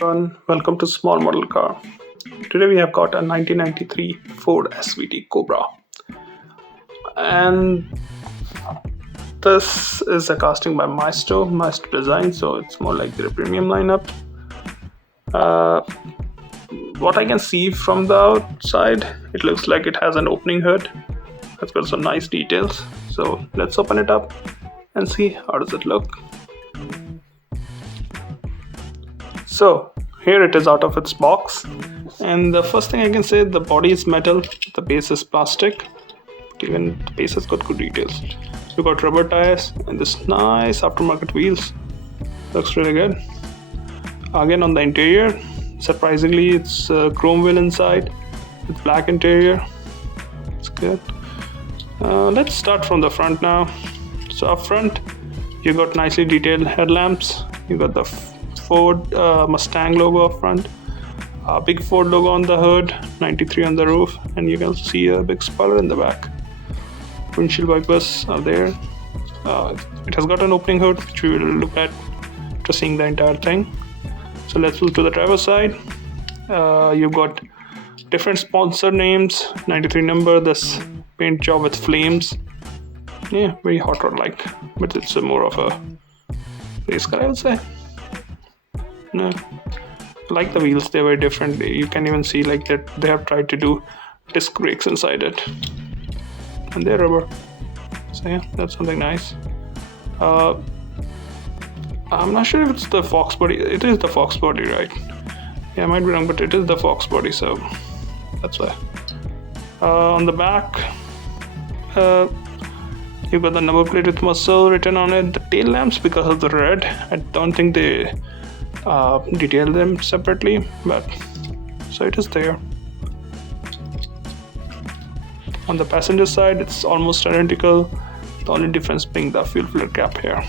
Welcome to Small Model Car. Today we have got a 1993 Ford SVT Cobra, and this is a casting by Maisto design, so it's more like their premium lineup. What I can see from the outside, it looks like it has an opening hood. It's got some nice details. So let's open it up and see how does it look. So here it is out of its box, and the first thing I can say, the body is metal, the base is plastic, even the base has got good details. You got rubber tires and this nice aftermarket wheels. Looks really good. Again, on the interior, surprisingly it's chrome wheel inside with black interior. It's good. Let's start from the front now. So up front you got nicely detailed headlamps. You got the Ford Mustang logo up front, a big Ford logo on the hood, 93 on the roof, and you can see a big spoiler in the back. Windshield wipers are there. It has got an opening hood, which we will look at after seeing the entire thing. So let's move to the driver's side. You've got different sponsor names, 93 number, this paint job with flames. Yeah, very hot rod like, but it's more of a race car, I would say. No, I like the wheels, they're very different. You can even see like that they have tried to do disc brakes inside it, and they're rubber. So yeah, that's something nice. I'm not sure if it's the Fox body. It is the Fox body, right? Yeah, I might be wrong, but it is the Fox body, so that's why. On the back, you've got the number plate with muscle written on it. The tail lamps, because of the red, I don't think they detail them separately, but so it is there. On the passenger side, it's almost identical, the only difference being the fuel filler cap here.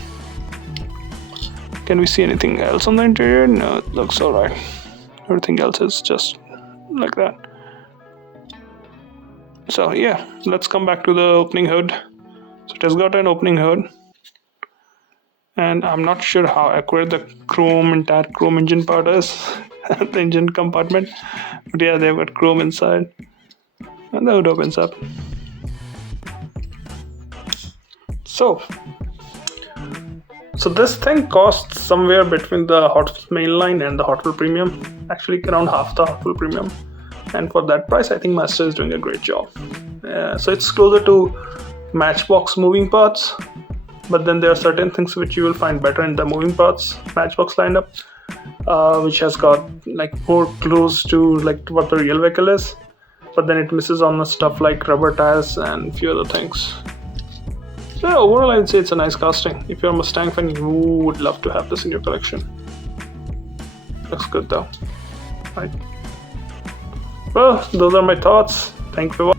Can we see anything else on the interior? No, it looks alright. Everything else is just like that. So yeah, let's come back to the opening hood. So it has got an opening hood, and I'm not sure how accurate the entire chrome engine part is, the engine compartment, but yeah, they've got chrome inside, and the hood opens up. So this thing costs somewhere between the Hot Wheels mainline and the Hot Wheels Premium, actually around half the Hot Wheels Premium, and for that price I think Maisto is doing a great job. So it's closer to Matchbox moving parts, but then there are certain things which you will find better in the moving parts Matchbox lineup, which has got like more close to like what the real vehicle is, but then it misses on the stuff like rubber tires and a few other things. So yeah, overall I'd say it's a nice casting. If you're a Mustang fan, you would love to have this in your collection. Looks good though. Right. Well, those are my thoughts. Thank you for watching.